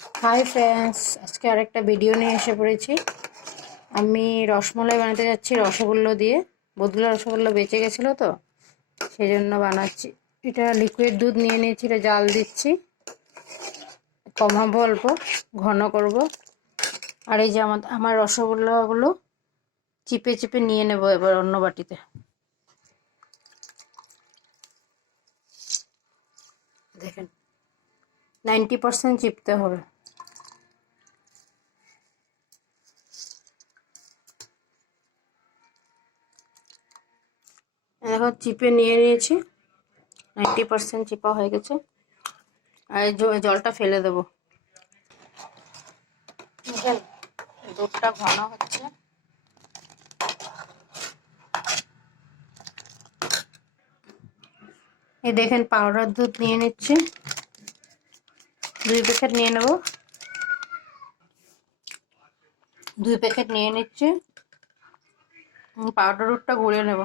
Hi friends, আজকে আরেকটা video নিয়ে এসে পড়েছি। আমি রসমলাই বানাতে যাচ্ছি রসগোল্লা দিয়ে। বোতগুলো রসগোল্লা বেঁচে গেছিলো তো, সেই জন্য বানাচ্ছি। এটা লিকুইড দুধ নিয়ে নিয়েছি, এটা জাল দিচ্ছি, কমাবো অল্প, ঘন করব। আর এই যে আমার রসগোল্লাগুলো চিপে চিপে নিয়ে নেব এবার অন্য বাটিতে। দেখেন 90% চিপতে হবে। এখন চিপে নিয়ে নিয়েছি, 90% চিপা হয়ে গেছে। আর জলটা ফেলে দেবো। দেখেন দুধটা ঘন হচ্ছে। এই দেখেন পাউডার দুধ নিয়ে নিচ্ছি, 2 প্যাকেট নিয়ে নেব। 2 প্যাকেট নিয়ে নিচ্ছি। পাউডার দুধটা গুঁড়ে নেব।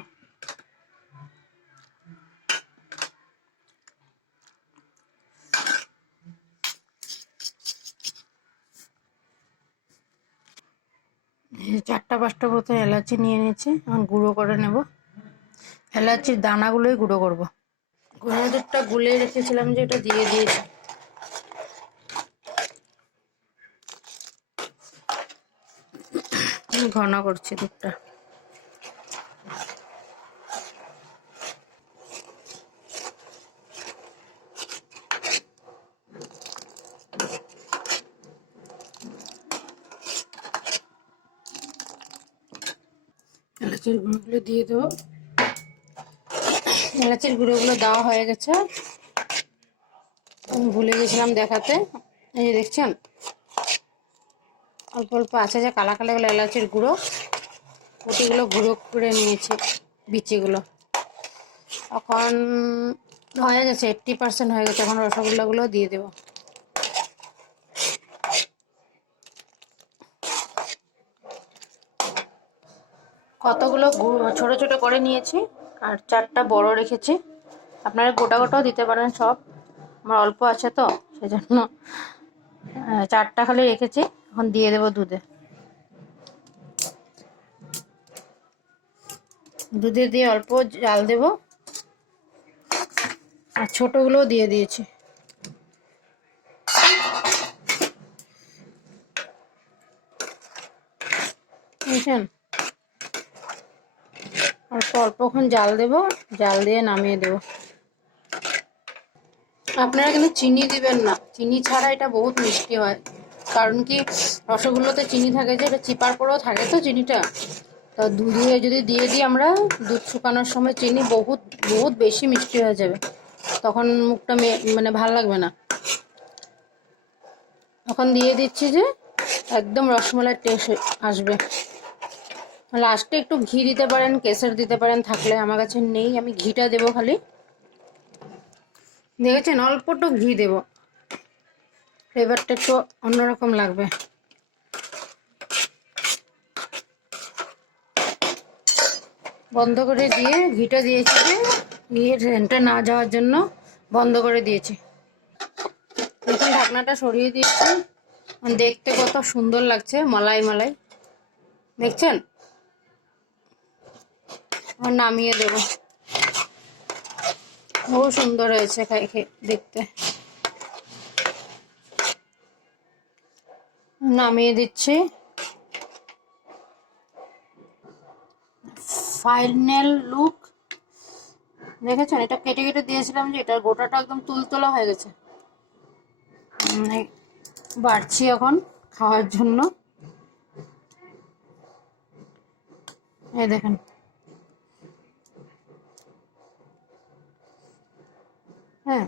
চারটা 5টা বোতল এলাচি নিয়ে নিচ্ছি, এখন গুঁড়ো করে নেব। এলাচির দানাগুলোই গুঁড়ো করব। ঘন দুধটা গুলে রেখেছিলাম যে এটা দিয়ে দিয়েছি। ঘন করছি দুধটা। এলাচির গুঁড়োগুলো দিয়ে দেবো। এলাচির গুঁড়োগুলো দেওয়া হয়ে গেছে, আমি ভুলে গেছিলাম দেখাতে। এই যে দেখছেন অল্প অল্প আছে যে কালা কালাগুলো এলাচির গুঁড়ো, গুটিগুলো গুঁড়ো করে নিয়েছি, বিচিগুলো। এখন হয়ে গেছে, 80% হয়ে গেছে। এখন রসগোল্লাগুলো দিয়ে দেবো। কতগুলো ছোট ছোট করে নিয়েছি আর 4টা বড় রেখেছি। আপনারা গোটা গোটাও দিতে পারেন সব, আমার অল্প আছে তো সেজন্য 4টা খালি রেখেছি। এখন দিয়ে দেবো দুধে। দুধে দিয়ে অল্প জাল দেব। আর ছোটগুলোও দিয়ে দিয়েছি। বুঝছেন, অল্প অল্পক্ষণ জাল দেব, জাল দিয়ে নামিয়ে দেব। আপনারা কিন্তু চিনি দিবেন না, চিনি ছাড়া এটা বহুত মিষ্টি হয়। কারণ কি, রসগোল্লাতে চিনি থাকে যে, এটা চিপার পরেও থাকে তো চিনিটা। তো দুধে যদি দিয়ে দিই আমরা, দুধ শুকানোর সময় চিনি বহুত বহুত বেশি মিষ্টি হয়ে যাবে, তখন মুখটা মানে ভালো লাগবে না। এখন দিয়ে দিচ্ছি যে একদম রসমালাই টেস্ট আসবে। লাস্টে একটু ঘি দিতে পারেন, কেসর দিতে পারেন থাকলে, আমার কাছে নেই, আমি ঘিটা দেবো খালি। দেখেছেন, অল্প একটু ঘি দেবো, ফ্লেভারটা একটু অন্যরকম লাগবে। বন্ধ করে দিয়ে, ঘিটা দিয়েছি যে ঘিয়ের সেন্টটা না যাওয়ার জন্য বন্ধ করে দিয়েছি। এখন ঢাকনাটা সরিয়ে দিয়েছি, দেখতে কত সুন্দর লাগছে, মালাই মালাই। দেখছেন, আর নামিয়ে দেবো। বহু সুন্দর হয়েছে দেখতে। নামিয়ে দিচ্ছি। ফাইনাল লুক দেখেছেন, এটা কেটে কেটে দিয়েছিলাম যে এটার গোটাটা একদম তুলতলা হয়ে গেছে। বাড়ছি এখন খাওয়ার জন্য। এই দেখেন, হ্যাঁ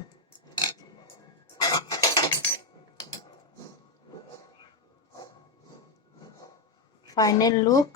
ফাইনাল লুক।